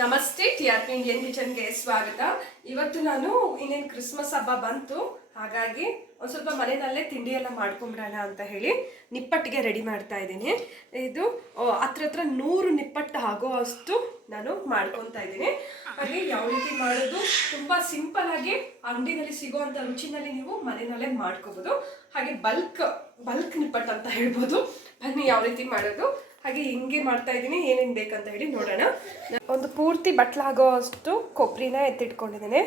ನಮಸ್ತೆ T R P Indian ಕಿಚನ್ಗೆ ಸ್ವಾಗತ. ಇವತ್ತು ನಾನು ಇನ್ನೇನು ಕ್ರಿಸ್ಮಸ್ ಹಬ್ಬ ಬಂತು, ಹಾಗಾಗಿ ಒಂದು ಸ್ವಲ್ಪ ಮನೆಯಲ್ಲೇ ತಿಂಡಿ ಎಲ್ಲ ಮಾಡ್ಕೊಂಬಿಡೋಣ ಅಂತ ಹೇಳಿ ನಿಪ್ಪಟ್ಟಿಗೆ ರೆಡಿ ಮಾಡ್ತಾ ಇದ್ದೀನಿ. ಇದು ಹತ್ರ ಹತ್ರ ನೂರು ನಿಪ್ಪಟ್ಟು ಆಗೋ ಅಷ್ಟು ನಾನು ಮಾಡ್ಕೊತಾ ಇದ್ದೀನಿ. ಹಾಗೆ ಯಾವ ರೀತಿ ಮಾಡೋದು, ತುಂಬ ಸಿಂಪಲ್ ಆಗಿ ಅಂಗಡಿನಲ್ಲಿ ಸಿಗೋವಂಥ ರುಚಿನಲ್ಲಿ ನೀವು ಮನೆಯಲ್ಲೇ ಮಾಡ್ಕೋಬೋದು. ಹಾಗೆ ಬಲ್ಕ್ ಬಲ್ಕ್ ನಿಪ್ಪಟ್ಟು ಅಂತ ಹೇಳ್ಬೋದು. ಬನ್ನಿ, ಯಾವ ರೀತಿ ಮಾಡೋದು. ಹಾಗೆ ಹಿಂಗೆ ಮಾಡ್ತಾ ಇದ್ದೀನಿ, ಏನೇನು ಬೇಕಂತ ಹೇಳಿ ನೋಡೋಣ. ಒಂದು ಪೂರ್ತಿ ಬಟ್ಲಾಗೋ ಅಷ್ಟು ಕೊಬ್ಬರಿನ ಎತ್ತಿಟ್ಕೊಂಡಿದ್ದೀನಿ.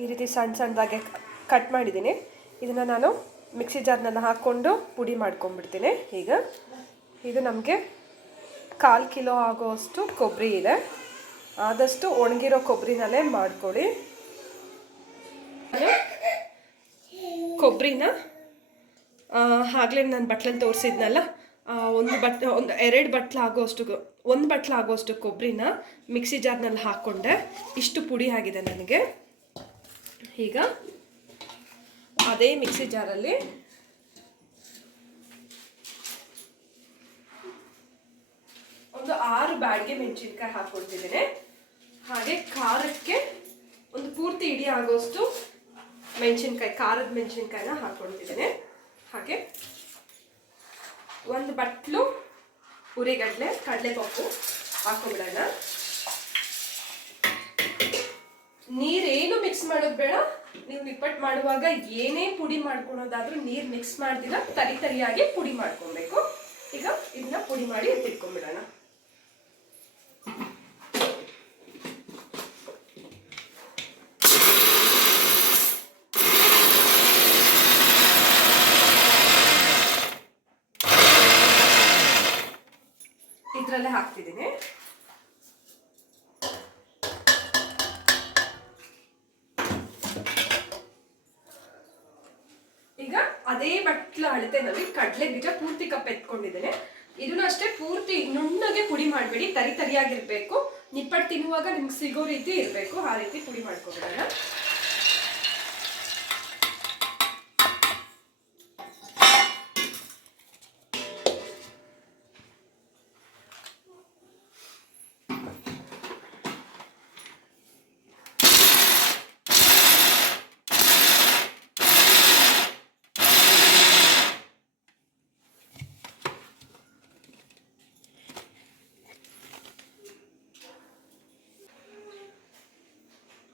ಈ ರೀತಿ ಸಣ್ಣ ಸಣ್ಣದಾಗೆ ಕಟ್ ಮಾಡಿದ್ದೀನಿ. ಇದನ್ನು ನಾನು ಮಿಕ್ಸಿ ಜಾರ್ನಲ್ಲಿ ಹಾಕ್ಕೊಂಡು ಪುಡಿ ಮಾಡ್ಕೊಂಡ್ಬಿಡ್ತೀನಿ ಈಗ. ಇದು ನಮಗೆ ಕಾಲು ಕಿಲೋ ಆಗೋಷ್ಟು ಕೊಬ್ಬರಿ ಇದೆ. ಆದಷ್ಟು ಒಣಗಿರೋ ಕೊಬ್ಬರಿನಲ್ಲೇ ಮಾಡ್ಕೊಳ್ಳಿ. ಕೊಬ್ಬರಿನ ಆಗಲೇ ನಾನು ಬಟ್ಲಲ್ಲಿ ತೋರಿಸಿದ್ನಲ್ಲ ಒಂದು ಬಟ್ ಒಂದು ಎರಡು ಬಟ್ಲು ಆಗೋಷ್ಟು ಒಂದು ಬಟ್ಲು ಆಗೋಷ್ಟು ಕೊಬ್ಬರಿನ ಮಿಕ್ಸಿ ಜಾರ್ನಲ್ಲಿ ಹಾಕ್ಕೊಂಡೆ. ಇಷ್ಟು ಪುಡಿ ಆಗಿದೆ ನನಗೆ. ಈಗ ಅದೇ ಮಿಕ್ಸಿ ಜಾರಲ್ಲಿ ಒಂದು ಆರು ಬ್ಯಾಡ್ಗೆ ಮೆಣಸಿನ್ಕಾಯಿ ಹಾಕ್ಕೊಳ್ತಿದ್ದೇನೆ ಹಾಗೆ ಖಾರಕ್ಕೆ ಒಂದು ಪೂರ್ತಿ ಇಡಿ ಆಗೋಷ್ಟು ಮೆಣಸಿನ್ಕಾಯಿ, ಖಾರದ ಮೆಣಸಿನ್ಕಾಯಿನ ಹಾಕ್ಕೊಳ್ತಿದ್ದೇನೆ ಹಾಗೆ ಒಂದು ಬಟ್ಲು ಹುರಿಗಡಲೆ ಕಡಲೆಪಪ್ಪು ಹಾಕೊಂಬಿಡೋಣ. ನೀರೇನು ಮಿಕ್ಸ್ ಮಾಡೋದು ಬೇಡ. ನೀವು ನಿಪ್ಪಟ್ಟು ಮಾಡುವಾಗ ಏನೇ ಪುಡಿ ಮಾಡ್ಕೊಳೋದಾದ್ರೂ ನೀರು ಮಿಕ್ಸ್ ಮಾಡ್ದಿರ, ತರಿ ತರಿಯಾಗಿ ಪುಡಿ ಮಾಡ್ಕೊಬೇಕು. ಈಗ ಇದನ್ನ ಪುಡಿ ಮಾಡಿ ಎತ್ತಿಟ್ಕೊಂಡ್ಬಿಡೋಣ ಇದ್ರಲ್ಲೇ ಹಾಕ್ತಿದ್ದೀನಿ. ಈಗ ಅದೇ ಬಟ್ಲ ಅಳತೆನಲ್ಲಿ ಕಡಲೆ ಬೀಜ ಪೂರ್ತಿ ಕಪ್ ಎತ್ಕೊಂಡಿದ್ದೇನೆ ಇದನ್ನ ಅಷ್ಟೇ ಪೂರ್ತಿ ನುಣ್ಣಗೆ ಪುಡಿ ಮಾಡಬೇಡಿ, ತರಿ ತರಿಯಾಗಿರ್ಬೇಕು. ನಿಪ್ಪಟ್ಟು ತಿನ್ನುವಾಗ ನಿಮ್ಗೆ ಸಿಗೋ ರೀತಿ ಇರಬೇಕು, ಆ ರೀತಿ ಪುಡಿ ಮಾಡ್ಕೊಬಿಡೋಣ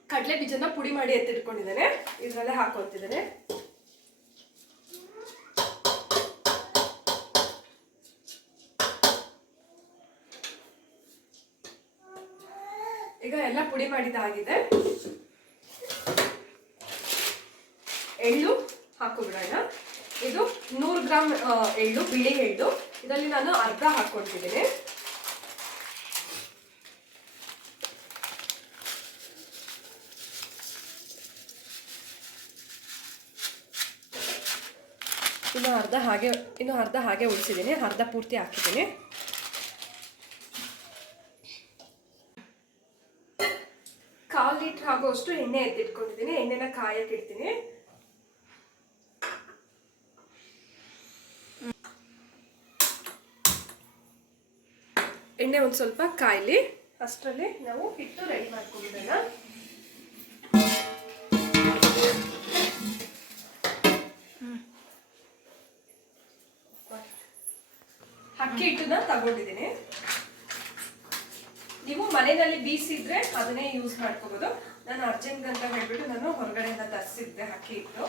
ಕಡಲೆ ಬೀಜನ ಪುಡಿ ಮಾಡಿ ಎತ್ತಿಟ್ಕೊಂಡಿದ್ದೇನೆ. ಇದರಲ್ಲೇ ಹಾಕೊಳ್ತಿದ್ದೇನೆ ಈಗ ಎಲ್ಲ ಪುಡಿ ಮಾಡಿದಾಗಿದೆ ಎಳ್ಳು ಹಾಕೋಬಿಡೋಣ. ಇದು ನೂರು ಗ್ರಾಮ್ ಎಳ್ಳು, ಬಿಳಿ ಎಳ್ಳು. ಇದರಲ್ಲಿ ನಾನು ಅರ್ಧ ಹಾಕೊಳ್ತಿದ್ದೀನಿ ಇನ್ನು ಅರ್ಧ ಹಾಗೆ, ಇನ್ನು ಅರ್ಧ ಹಾಗೆ ಉಳಿಸಿದ್ದೀನಿ. ಅರ್ಧ ಪೂರ್ತಿ ಹಾಕಿದ್ದೀನಿ. ಕಾಲು ಲೀಟ್ರ್ ಆಗೋಷ್ಟು ಎಣ್ಣೆ ಎತ್ತಿಟ್ಕೊಂಡಿದ್ದೀನಿ. ಎಣ್ಣೆನ ಕಾಯಕ್ಕೆ ಇಡ್ತೀನಿ. ಎಣ್ಣೆ ಒಂದು ಸ್ವಲ್ಪ ಕಾಯಲಿ. ಅಷ್ಟರಲ್ಲಿ ನಾವು ಹಿಟ್ಟು ರೆಡಿ ಮಾಡ್ಕೊಂಡಿರೋಣ. ತಗೊಂಡಿದ್ದೀನಿ. ನೀವು ಮನೆಯಲ್ಲಿ ಬೀಸಿದ್ರೆ ಅದನ್ನೇ ಯೂಸ್ ಮಾಡ್ಕೋಬಹುದು ನಾನು ಅರ್ಜೆಂಟ್ ಅಂತ ಹೇಳ್ಬಿಟ್ಟು ನಾನು ಹೊರಗಡೆಯಿಂದ ತರಿಸಿದ್ದೆ ಅಕ್ಕಿ ಇಟ್ಟು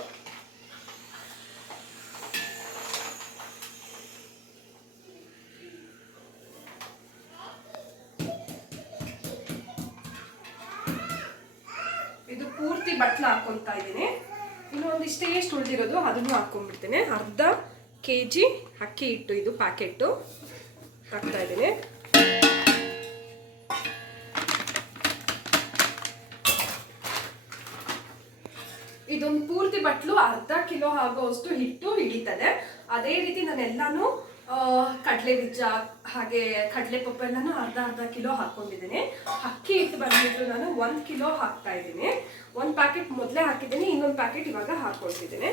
ಇದು ಪೂರ್ತಿ ಬಟ್ಲ ಹಾಕೊಂತಾ ಇದ್ದೀನಿ. ಇನ್ನು ಒಂದಿಷ್ಟೇ ಎಷ್ಟು ಉಳಿದಿರೋದು ಅದನ್ನು ಹಾಕೊಂಡ್ಬಿಡ್ತೀನಿ ಅರ್ಧ ಕೆ ಜಿ ಅಕ್ಕಿ ಹಿಟ್ಟು ಇದು ಪ್ಯಾಕೆಟ್ಟು ಹಾಕ್ತಾ ಇದ್ದೀನಿ. ಇದೊಂದು ಪೂರ್ತಿ ಬಟ್ಲು ಅರ್ಧ ಕಿಲೋ ಆಗೋಷ್ಟು ಹಿಟ್ಟು ಹಿಡಿತದೆ. ಅದೇ ರೀತಿ ನಾನೆಲ್ಲಾನು ಕಡಲೆ ಬೀಜ, ಹಾಗೆ ಕಡಲೆ ಪಪ್ಪು ಎಲ್ಲಾನು ಅರ್ಧ ಅರ್ಧ ಕಿಲೋ ಹಾಕೊಂಡಿದ್ದೀನಿ ಅಕ್ಕಿ ಹಿಟ್ಟು ಬಂದಿದ್ರು ನಾನು ಒಂದು ಕಿಲೋ ಹಾಕ್ತಾ ಇದ್ದೀನಿ. ಒಂದು ಪ್ಯಾಕೆಟ್ ಮೊದಲೇ ಹಾಕಿದ್ದೀನಿ, ಇನ್ನೊಂದು ಪ್ಯಾಕೆಟ್ ಇವಾಗ ಹಾಕೊಳ್ತಿದ್ದೀನಿ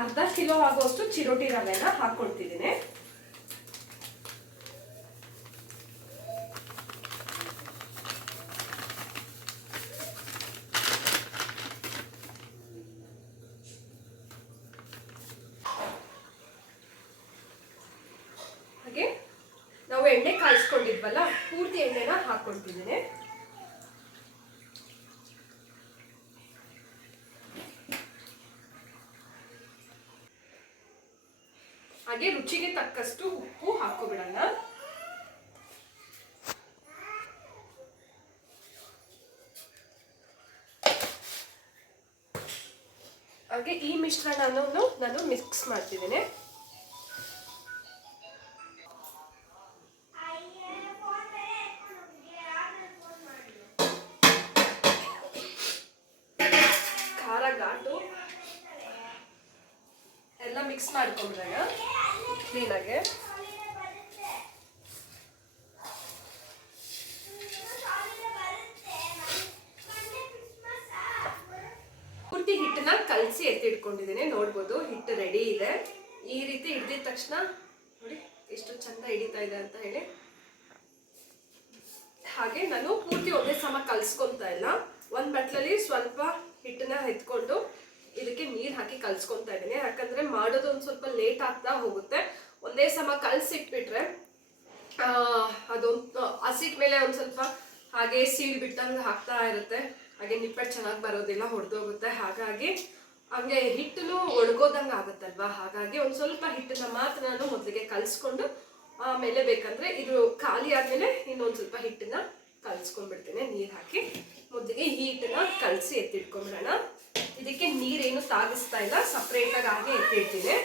ಅರ್ಧ ಕಿಲೋ ಆಗುವಷ್ಟು ಚಿರೋಟಿ ರವೆನ ಹಾಕೊಳ್ತಿದ್ದೀನಿ ಹಾಗೆ ನಾವು ಎಣ್ಣೆ ಕಾಯಿಸ್ಕೊಂಡಿದ್ವಲ್ಲ ಪೂರ್ತಿ ಎಣ್ಣೆನ ಹಾಕೊಳ್ತಿದ್ದೀನಿ. ಹಾಗೆ ರುಚಿಗೆ ತಕ್ಕಷ್ಟು ಉಪ್ಪು ಹಾಕೋಬಿಡಲ್ಲ ಹಾಗೆ ಈ ಮಿಶ್ರಣವನ್ನು ನಾನು ಮಿಕ್ಸ್ ಮಾಡ್ತಿದ್ದೀನಿ. ಕಲಸಿ ಎತ್ತಿಟ್ಕೊಂಡಿದ್ದೀನಿ ನೋಡ್ಬೋದು, ಹಿಟ್ಟು ರೆಡಿ ಇದೆ. ಈ ರೀತಿ ಹಿಡ್ದಿದ ತಕ್ಷಣ, ನೋಡಿ, ಎಷ್ಟು ಚಂದ ಹಿಡಿತಾ ಇದೆ ಅಂತ ಹೇಳಿ. ಹಾಗೆ ನಾನು ಪೂರ್ತಿ ಒಂದೇ ಸಮ ಕಲ್ಸ್ಕೊಂತ ಇಲ್ಲ. ಒಂದು ಬಟ್ಲಲ್ಲಿ ಸ್ವಲ್ಪ ಹಿಟ್ಟನ್ನ ಎತ್ಕೊಂಡು ಇದಕ್ಕೆ ನೀರು ಹಾಕಿ ಕಲ್ಸ್ಕೊತಾ ಇದ್ದೀನಿ. ಯಾಕಂದ್ರೆ ಮಾಡೋದು ಒಂದ್ ಸ್ವಲ್ಪ ಲೇಟ್ ಆಗ್ತಾ ಹೋಗುತ್ತೆ. ಒಂದೇ ಸಮ ಕಲ್ಸಿಟ್ಬಿಟ್ರೆ ಅದೊಂದು ಹಸಿಟ್ ಮೇಲೆ ಒಂದು ಸ್ವಲ್ಪ ಹಾಗೆ ಸೀಳ್ ಬಿಟ್ಟಂಗೆ ಹಾಕ್ತಾ ಇರುತ್ತೆ. ಹಾಗೆ ನಿಪ್ಪಟ್ಟು ಚೆನ್ನಾಗಿ ಬರೋದಿಲ್ಲ, ಹೊಡೆದೋಗುತ್ತೆ. ಹಾಗಾಗಿ ಹಂಗೆ ಹಿಟ್ಟನು ಒಣಗೋದಂಗೆ ಆಗುತ್ತಲ್ವಾ? ಹಾಗಾಗಿ ಒಂದು ಸ್ವಲ್ಪ ಹಿಟ್ಟನ್ನ ಮಾತ್ರ ನಾನು ಮೊದಲಿಗೆ ಕಲ್ಸ್ಕೊಂಡು ಆಮೇಲೆ ಬೇಕಂದ್ರೆ ಇದು ಖಾಲಿ ಆದ್ಮೇಲೆ ಇನ್ನೊಂದ್ ಸ್ವಲ್ಪ ಹಿಟ್ಟನ್ನ ಕಲ್ಸ್ಕೊಂಡ್ಬಿಡ್ತೇನೆ. ನೀರು ಹಾಕಿ ಮೊದಲಿಗೆ ಈ ಹಿಟ್ಟನ್ನ ಕಲಸಿ ಎತ್ತಿಟ್ಕೊಂಡ್ಬಿಡೋಣ. ಇದಕ್ಕೆ ನೀರೇನು ತಾಗಿಸ್ತಾ ಇಲ್ಲ ಸಪ್ರೇಟಾಗಿ ಹಾಗೆ ಎತ್ತಿಡ್ತೀನಿ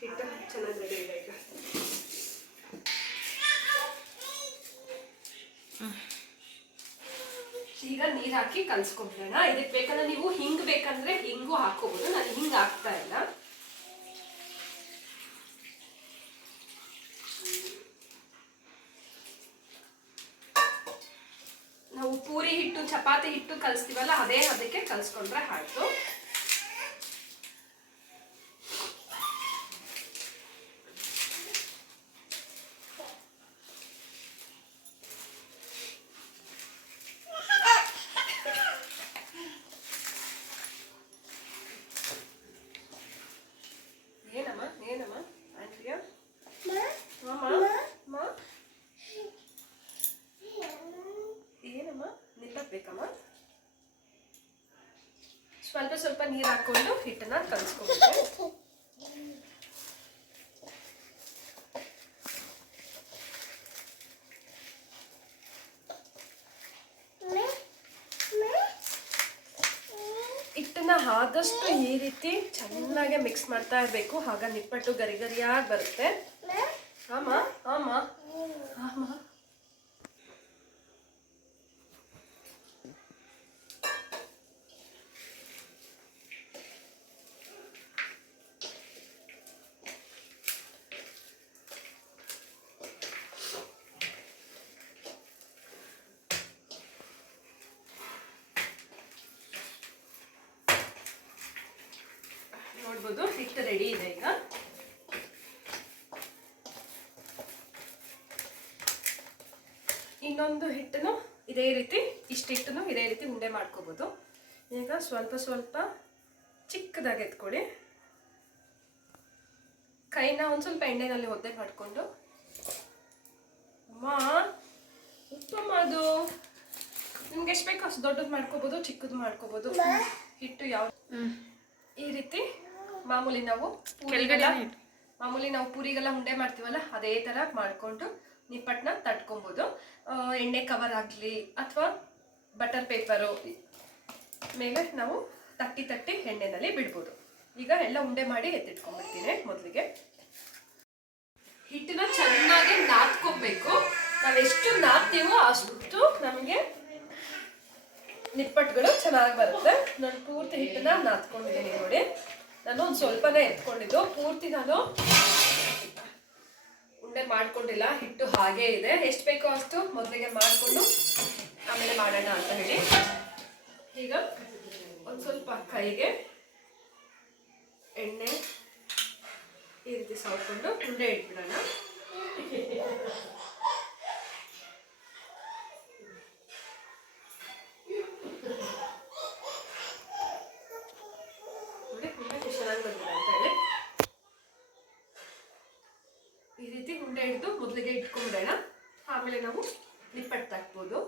ಹಿಟ್ಟು ಚೆನ್ನಾಗಿ ರೆಡಿ ಇದೆ ಈಗ ಈಗ ನೀರ್ ಹಾಕಿ ಕಲ್ಸ್ಕೊಂಡ್ಬಿಡೋಣ ಇದಕ್ಕೆ ಬೇಕಂದ್ರೆ ನೀವು ಹಿಂಗ್ ಬೇಕಂದ್ರೆ ಹಿಂಗು ಹಾಕೋಬಹುದು ನಾನು ಹಿಂಗ್ ಹಾಕ್ತಾ ಇಲ್ಲ. ನಾವು ಪೂರಿ ಹಿಟ್ಟು, ಚಪಾತಿ ಹಿಟ್ಟು ಕಲಿಸ್ತೀವಲ್ಲ, ಅದೇ ಅದಕ್ಕೆ ಕಲ್ಸ್ಕೊಂಡ್ರೆ ಆಯ್ತು. ಸ್ವಲ್ಪ ಸ್ವಲ್ಪ ನೀರು ಹಾಕೊಂಡು ಹಿಟ್ಟನ್ನ ಕಲಿಸ್ಕೊಬೇಕು. ಹಿಟ್ಟನ್ನ ಆದಷ್ಟು ಈ ರೀತಿ ಚೆನ್ನಾಗಿ ಮಿಕ್ಸ್ ಮಾಡ್ತಾ ಇರಬೇಕು. ಆಗ ನಿಪ್ಪಟ್ಟು ಗರಿ ಗರಿಯಾಗಿ ಬರುತ್ತೆ. ಆಮಾ, ಆಮ. ನೋಡ್ಬೋದು ಹಿಟ್ಟು ರೆಡಿ ಇದೆ ಈಗ. ಇನ್ನೊಂದು ಹಿಟ್ಟನ್ನು ಇದೇ ರೀತಿ ಇಷ್ಟು ಹಿಟ್ಟನ್ನು ಇದೇ ರೀತಿ ಉಂಡೆ ಮಾಡ್ಕೋಬೋದು. ಈಗ ಸ್ವಲ್ಪ ಸ್ವಲ್ಪ ಚಿಕ್ಕದಾಗಿ ಎತ್ಕೊಳ್ಳಿ. ಕೈನ ಒಂದು ಸ್ವಲ್ಪ ಎಣ್ಣೆನಲ್ಲಿ ಒದ್ದೆ ಮಾಡಿಕೊಂಡು. ಅಮ್ಮ ಉಪ್ಪಮ್ಮ ಅದು. ನಿಮ್ಗೆ ಎಷ್ಟು ಬೇಕು ಅಷ್ಟು ದೊಡ್ಡದು ಮಾಡ್ಕೋಬೋದು ಚಿಕ್ಕದು ಮಾಡ್ಕೋಬೋದು. ಹಿಟ್ಟು ಯಾವ ಈ ರೀತಿ ಮಾಮೂಲಿ ನಾವು ಮಾಮೂಲಿ ನಾವು ಪೂರಿಗೆಲ್ಲ ಉಂಡೆ ಮಾಡ್ತೀವಲ್ಲ ಅದೇ ತರ ಮಾಡ್ಕೊಂಡು ನಿಪ್ಪಟ್ಟನ್ನ ತಟ್ಕೊಬೋದು. ಎಣ್ಣೆ ಕವರ್ ಆಗಲಿ ಅಥವಾ ಬಟರ್ ಪೇಪರು ಮೇಲೆ ನಾವು ತಟ್ಟಿ ತಟ್ಟಿ ಎಣ್ಣೆನಲ್ಲಿ ಬಿಡ್ಬೋದು. ಈಗ ಎಲ್ಲ ಉಂಡೆ ಮಾಡಿ ಎತ್ತಿಟ್ಕೊಂಡ್ಬಿಡ್ತೀನಿ ಮೊದಲಿಗೆ. ಹಿಟ್ಟನ್ನ ಚೆನ್ನಾಗಿ ನಾದ್ಕೊಬೇಕು. ನಾವೆಷ್ಟು ನಾದ್ತೀವೋ ಅಷ್ಟು ನಮಗೆ ನಿಪ್ಪಟ್ಟುಗಳು ಚೆನ್ನಾಗಿ ಬರುತ್ತೆ. ನಾನು ಪೂರ್ತಿ ಹಿಟ್ಟನ್ನ ನಾದ್ಕೊಂಡಿದ್ದೀನಿ ನೋಡಿ. ನಾನು ಒಂದು ಸ್ವಲ್ಪನೇ ಎತ್ಕೊಂಡಿದ್ದು. ಪೂರ್ತಿ ನಾನು ಉಂಡೆ ಮಾಡ್ಕೊಂಡಿಲ್ಲ, ಹಿಟ್ಟು ಹಾಗೇ ಇದೆ. ಎಷ್ಟು ಬೇಕೋ ಅಷ್ಟು ಮೊದಲಿಗೆ ಮಾಡಿಕೊಂಡು ಆಮೇಲೆ ಮಾಡೋಣ ಅಂತ ಹೇಳಿ. ಈಗ ಒಂದು ಸ್ವಲ್ಪ ಕೈಗೆ ಎಣ್ಣೆ ಈ ರೀತಿ ಸವರ್ಕೊಂಡು ಉಂಡೆ ಇಟ್ಬಿಡೋಣ ನೋಡಿ ಉಂಡೆ ಎಷ್ಟು ಚೆನ್ನಾಗಿ ಬಂದಿದೆ ಅಂತ ಹೇಳಿ ಈ ಉಂಡೆ ಹಿಡಿದು ಮೊದಲಿಗೆ ಇಟ್ಕೊಂಡ್ಬಿಡೋಣ ಆಮೇಲೆ ನಾವು ನಿಪ್ಪಟ್ಟು ಹಾಕ್ಬೋದು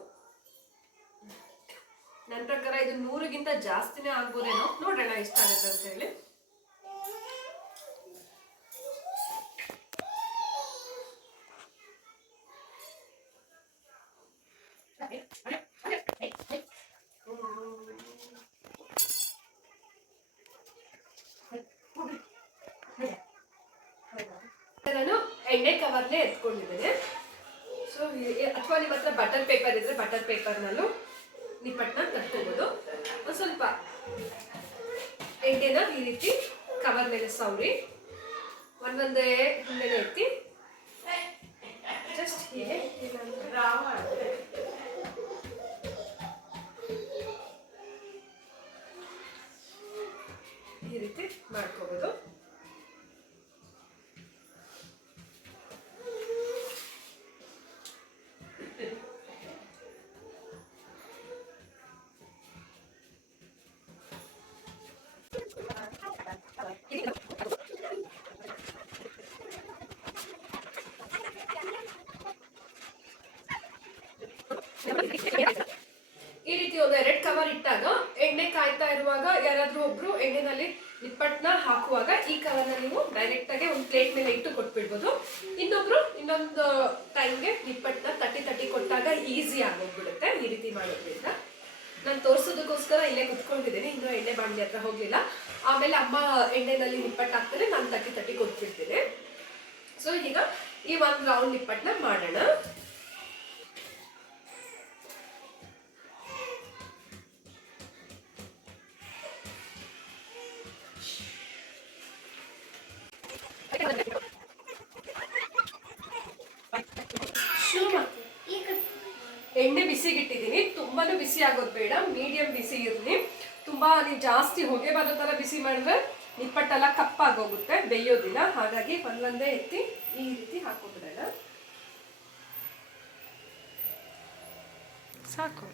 ನನ್ನ ಪ್ರಕಾರ ಇದು ನೂರಿಗಿಂತ ಜಾಸ್ತಿನೇ ಆಗ್ಬೋದೇನೋ. ನೋಡೋಣ ಇಷ್ಟ ಆಗುತ್ತೆ ಅಂತ ಹೇಳಿ ನಾನು ಎಣ್ಣೆ ಕವರ್ನೇ ಎತ್ಕೊಂಡಿದ್ದೇನೆ ಸೊ ಅಥವಾ ನಿಮ್ಮ ಹತ್ರ ಬಟರ್ ಪೇಪರ್ ಇದ್ರೆ ಬಟರ್ ಪೇಪರ್ನಲ್ಲೂ ನಿಪ್ಪಟ್ಟನ್ನ ತಟ್ಕೋಬೋದು. ಒಂದು ಸ್ವಲ್ಪ ಎಣ್ಣೆನ ಈ ರೀತಿ ಕವರ್ ಮೇಲೆ ಸೌರಿ ಒಂದೊಂದೇ ಹಿಂದೆನೆ ಎತ್ತಿ. ಜಸ್ಟ್ ಹೀಗೆ. ಈ ರೀತಿ ಮಾಡ್ಕೋಬೋದು ಈ ರೀತಿ ಒಂದು ಎರಡು ಕವರ್ ಇಟ್ಟಾಗ ಎಣ್ಣೆ ಕಾಯ್ತಾ ಇರುವಾಗ ಯಾರಾದ್ರೂ ಒಬ್ರು ಎಣ್ಣೆನಲ್ಲಿ ನಿಪ್ಪಟ್ನ ಹಾಕುವಾಗ ಈ ಕವರ್ನ ನೀವು ಡೈರೆಕ್ಟ್ ಆಗಿ ಒಂದು ಪ್ಲೇಟ್ ಮೇಲೆ ಇಟ್ಟು ಕೊಟ್ಬಿಡ್ಬೋದು. ಇನ್ನೊಬ್ರು ಇನ್ನೊಂದು ಟೈಮ್ಗೆ ನಿಪ್ಪಟ್ನ ತಟ್ಟಿ ತಟ್ಟಿ ಕೊಟ್ಟಾಗ ಈಸಿ ಆಗೋಗ್ಬಿಡುತ್ತೆ ಈ ರೀತಿ ಮಾಡೋದ್ರಿಂದ. ನಾನು ತೋರಿಸೋದಕ್ಕೋಸ್ಕರ ಇಲ್ಲೇ ಕುತ್ಕೊಂಡಿದ್ದೀನಿ, ಇನ್ನೂ ಎಣ್ಣೆ ಬಾಣಲಿ ಹತ್ರ ಹೋಗ್ಲಿಲ್ಲ. ಆಮೇಲೆ ಅಮ್ಮ ಎಣ್ಣೆನಲ್ಲಿ ನಿಪ್ಪಟ್ಟು ಹಾಕ್ತಾರೆ ನಾನು ತಟ್ಟಿ ತಟ್ಟಿ ಕೊಟ್ಬಿಡ್ತೀನಿ. ಸೊ ಈಗ ಈ ಒಂದು ರೌಂಡ್ ನಿಪ್ಪಟ್ಟನ್ನ ಮಾಡೋಣ. ಒಂದೊಂದೇ ಎತ್ತಿ ಈ ರೀತಿ ಹಾಕೋಬಿಡೋಣ ಸಾಕು.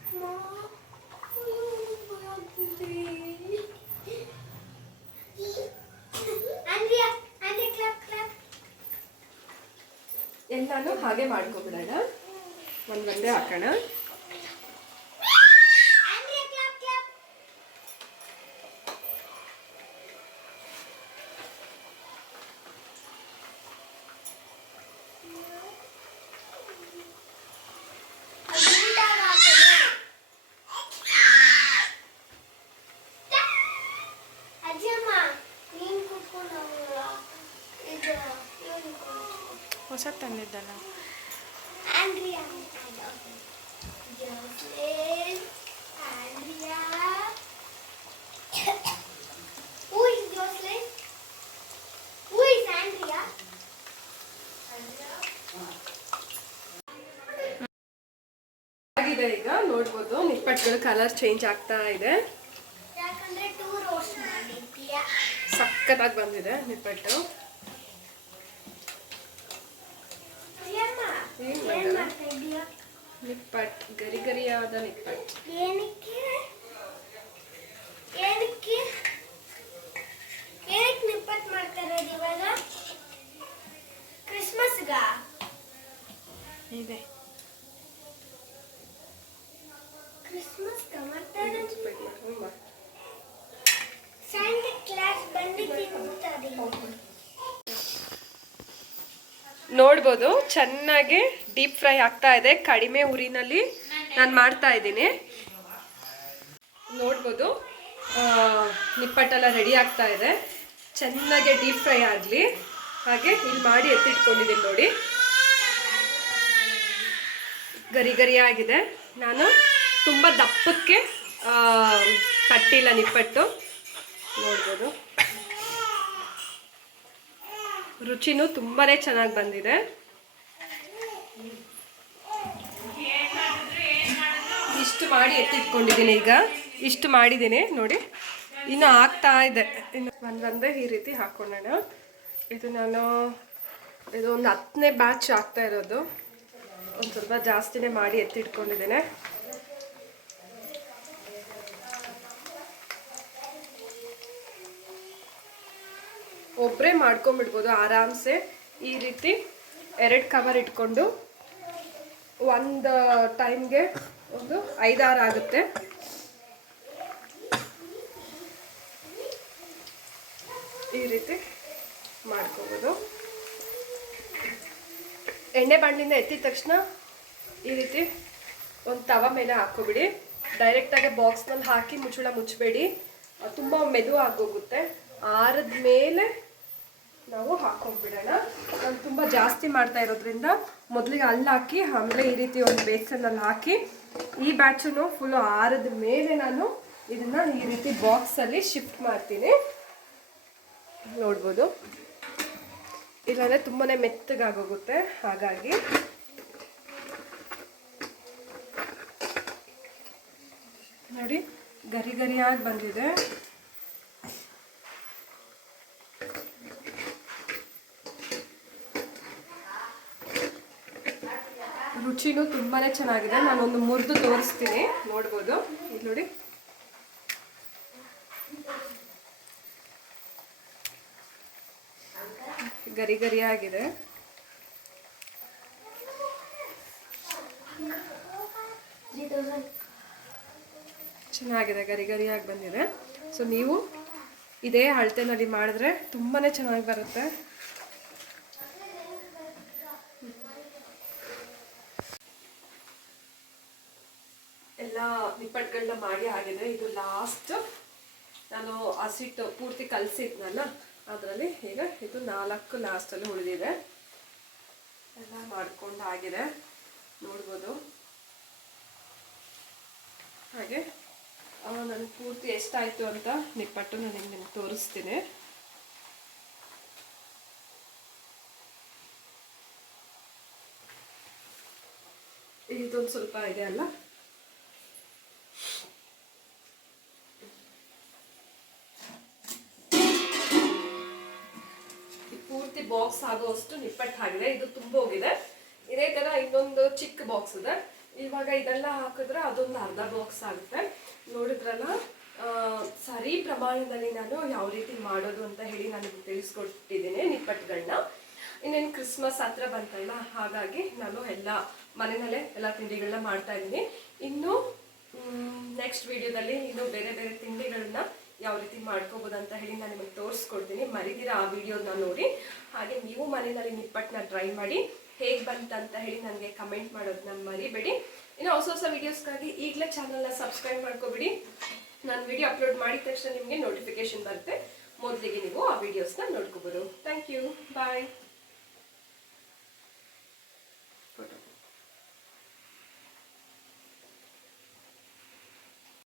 ಎಲ್ಲಾನು ಹಾಗೆ ಮಾಡ್ಕೊಬಿಡೋಣ. ಒಂದೊಂದೇ ಹಾಕೋಣ. Andrea? ಆಗಿದೆ ಈಗ ನೋಡ್ಬೋದು ನಿಪ್ಪಟ್ಟುಗಳು ಕಲರ್ ಚೇಂಜ್ ಆಗ್ತಾ ಇದೆ. ಯಾಕಂದ್ರೆ ಟೂ ರೋಸ್ಟ್ ಮಾಡಿದ್ಯಾ ಸಖತ್ತಾಗಿ ಬಂದಿದೆ ನಿಪ್ಪಟ್ಟು ಪ್ರಿಯಮ್ಮ ಏನ್ ಏನ್ ಮಾಡೋದು? ಮಾಡ್ತಾ ಇದೀಯ ನಿಪ್ಪಟ್ಟು ಗರಿ ಗರಿಯಾದ ನಿಪ್ಪಟ್ಟು ಏನಕ್ಕೆ? ಏನಕ್ಕೆ? ಏನಕ್ಕೆ ನಿಪ್ಪಟ್ಟು ಮಾಡ್ತಾ ಇರೋದು ಇವಾಗ? ಕ್ರಿಸ್ಮಸ್ಗ ಇದೆ. ಕ್ರಿಸ್ಮಸ್ ಮಾಡ್ತಾ ಇರೋದು Spread ಮಾಡ್ಕೊಂಡು ಬಾ. ಸಂಡೆ ಕ್ಲಾಸ್ ಬಂದು ತಿಂತಾರೆ ನೋಡ್ಬೋದು, ಚೆನ್ನಾಗಿ ಡೀಪ್ ಫ್ರೈ ಆಗ್ತಾ ಇದೆ. ಕಡಿಮೆ ಉರಿನಲ್ಲಿ ನಾನು ಮಾಡ್ತಾ ಇದ್ದೀನಿ. ನೋಡ್ಬೋದು ನಿಪ್ಪಟ್ಟೆಲ್ಲ ರೆಡಿ ಆಗ್ತಾ ಇದೆ. ಚೆನ್ನಾಗಿ ಡೀಪ್ ಫ್ರೈ ಆಗಲಿ. ಹಾಗೆ ಇಲ್ಲಿ ಮಾಡಿ ಎತ್ತಿಟ್ಕೊಂಡಿದ್ದೀನಿ ನೋಡಿ. ಗರಿ ಗರಿಯಾಗಿದೆ ನಾನು ತುಂಬ ದಪ್ಪಕ್ಕೆ ತಟ್ಟಿಲ್ಲ ನಿಪ್ಪಟ್ಟು. ನೋಡ್ಬೋದು. ರುಚಿನೂ ತುಂಬಾ ಚೆನ್ನಾಗಿ ಬಂದಿದೆ. ಇಷ್ಟು ಮಾಡಿ ಎತ್ತಿಟ್ಕೊಂಡಿದ್ದೀನಿ ಈಗ. ಇಷ್ಟು ಮಾಡಿದ್ದೀನಿ, ನೋಡಿ. ಇನ್ನು ಆಗ್ತಾ ಇದೆ. ಇನ್ನು ಒಂದೊಂದೇ ಈ ರೀತಿ ಹಾಕ್ಕೊಂಡೋಣ ಇದು ನಾನು, ಇದು ಒಂದು ಹತ್ತನೇ ಬ್ಯಾಚ್ ಆಗ್ತಾ ಇರೋದು. ಒಂದು ಸ್ವಲ್ಪ ಜಾಸ್ತಿನೇ ಮಾಡಿ ಎತ್ತಿಟ್ಕೊಂಡಿದ್ದೇನೆ. ಒಬ್ಬರೇ ಮಾಡ್ಕೊಂಬಿಡ್ಬೋದು ಆರಾಮ್ಸೆ. ಈ ರೀತಿ ಎರಡು ಕವರ್ ಇಟ್ಕೊಂಡು ಒಂದು ಟೈಮ್ಗೆ ಒಂದು ಐದಾರು ಆಗುತ್ತೆ. ಈ ರೀತಿ ಮಾಡ್ಕೋಬೋದು. ಎಣ್ಣೆ ಬಾಣಲಿಂದ ಎತ್ತಿದ ತಕ್ಷಣ ಈ ರೀತಿ ಒಂದು ತವ ಮೇಲೆ ಹಾಕೋಬಿಡಿ ಡೈರೆಕ್ಟಾಗಿ ಬಾಕ್ಸ್ನಲ್ಲಿ ಹಾಕಿ ಮುಚ್ಚಳ ಮುಚ್ಚಬೇಡಿ. ತುಂಬ ಮೆದು ಆಗೋಗುತ್ತೆ. ಆರದ ಮೇಲೆ ನಾವು ಹಾಕೊಂಡ್ಬಿಡೋಣ. ನಾನು ತುಂಬ ಜಾಸ್ತಿ ಮಾಡ್ತಾ ಇರೋದ್ರಿಂದ ಮೊದಲಿಗೆ ಅಲ್ಲಿ ಹಾಕಿ, ಆಮೇಲೆ ಈ ರೀತಿ ಒಂದು ಬೇಸನಲ್ಲಿ ಹಾಕಿ, ಈ ಬ್ಯಾಚನ್ನು ಫುಲ್ಲು ಆರದ ಮೇಲೆ ನಾನು ಇದನ್ನು ಈ ರೀತಿ ಬಾಕ್ಸಲ್ಲಿ ಶಿಫ್ಟ್ ಮಾಡ್ತೀನಿ. ನೋಡ್ಬೋದು. ಇಲ್ಲಾಂದರೆ ತುಂಬಾ ಮೆತ್ತಗಾಗೋಗುತ್ತೆ. ಹಾಗಾಗಿ ನೋಡಿ ಗರಿ ಗರಿಯಾಗಿ ಬಂದಿದೆ. ರುಚಿನೂ ತುಂಬಾನೇ ಚೆನ್ನಾಗಿದೆ. ನಾನೊಂದು ಮುರಿದು ತೋರಿಸ್ತೀನಿ. ನೋಡ್ಬೋದು. ಇಲ್ಲಿ ನೋಡಿ. ಗರಿ ಗರಿಯಾಗಿದೆ ಚೆನ್ನಾಗಿದೆ. ಗರಿ ಗರಿಯಾಗಿ ಬಂದಿದೆ. ಸೊ ನೀವು ಇದೇ ಅಳತೆನಲ್ಲಿ ಮಾಡಿದ್ರೆ ತುಂಬಾ ಚೆನ್ನಾಗಿ ಬರುತ್ತೆ ಎಲ್ಲ ನಿಪ್ಪಟ್ಟುಗಳನ್ನ ಮಾಡಿ ಆಗಿದೆ ಇದು ಲಾಸ್ಟ್ ನಾನು ಹಸಿಟ್ಟು ಪೂರ್ತಿ ಕಲಸಿದ್ನಲ್ಲ, ಅದರಲ್ಲಿ ಈಗ ಇದು ನಾಲ್ಕು ಲಾಸ್ಟಲ್ಲಿ ಉಳಿದಿದೆ. ಎಲ್ಲ ಮಾಡ್ಕೊಂಡು ಆಗಿದೆ. ನೋಡ್ಬೋದು. ಹಾಗೆ ನಾನು ಪೂರ್ತಿ ಎಷ್ಟಾಯಿತು ಅಂತ ನಿಪ್ಪಟ್ಟು ನಾನು ನಿಮಗೆ ತೋರಿಸ್ತೀನಿ. ಇದೊಂದು ಸ್ವಲ್ಪ ಇದೆ ಅಲ್ಲ? ಬಾಕ್ಸ್ ನಿಪ್ಪಟ್ಟಾಗಿದೆ. ಆಗಿದೆ ಇದು ತುಂಬ ಹೋಗಿದೆ ಇದೇ ತರ ಇನ್ನೊಂದು ಚಿಕ್ಕ ಬಾಕ್ಸ್ ಇದೆ. ಇವಾಗ ಇದೆಲ್ಲ ಹಾಕಿದ್ರೆ ಅದೊಂದು ಅರ್ಧ ಬಾಕ್ಸ್ ಆಗುತ್ತೆ. ನೋಡಿದ್ರಲ್ಲ ಸರಿ ಪ್ರಮಾಣದಲ್ಲಿ ನಾನು ಯಾವ ರೀತಿ ಮಾಡೋದು ಅಂತ ಹೇಳಿ ನಾನು ತಿಳಿಸ್ಕೊಟ್ಟಿದ್ದೀನಿ ನಿಪ್ಪಟ್ಟುಗಳನ್ನ ಇನ್ನೇನು ಕ್ರಿಸ್ಮಸ್ ಹತ್ರ ಬಂತಲ್ಲ, ಹಾಗಾಗಿ ನಾನು ಎಲ್ಲ ಮನೆಯಲ್ಲೇ ಎಲ್ಲ ತಿಂಡಿಗಳನ್ನ ಮಾಡ್ತಾ ಇದ್ದೀನಿ. ಇನ್ನು ನೆಕ್ಸ್ಟ್ ವಿಡಿಯೋದಲ್ಲಿ ಇನ್ನು ಬೇರೆ ಬೇರೆ ತಿಂಡಿಗಳನ್ನ ಯಾವ ರೀತಿ ಮಾಡ್ಕೋಬೋದು ಅಂತ ಹೇಳಿ ನಾನು ನಿಮಗೆ ತೋರಿಸ್ಕೊಡ್ತೀನಿ. ಮರಿದಿರ ಆ ವಿಡಿಯೋನ ನೋಡಿ. ಹಾಗೆ ನೀವು ಮನೆಯಲ್ಲಿ ನಿಪ್ಪಟ್ಟನ್ನ ಟ್ರೈ ಮಾಡಿ ಹೇಗೆ ಬಂತಂತ ಹೇಳಿ ನನಗೆ ಕಮೆಂಟ್ ಮಾಡೋದನ್ನ ಮರಿಬೇಡಿ. ಇನ್ನು ಹೊಸ ಹೊಸ ವೀಡಿಯೋಸ್ಗಾಗಿ ಈಗಲೇ ಚಾನಲ್ನ ಸಬ್ಸ್ಕ್ರೈಬ್ ಮಾಡ್ಕೊಬಿಡಿ. ನಾನು ವಿಡಿಯೋ ಅಪ್ಲೋಡ್ ಮಾಡಿದ ತಕ್ಷಣ ನಿಮಗೆ ನೋಟಿಫಿಕೇಶನ್ ಬರುತ್ತೆ. ಮೊದಲಿಗೆ ನೀವು ಆ ವಿಡಿಯೋಸ್ನ ನೋಡ್ಕೋಬೋದು. Thank you bye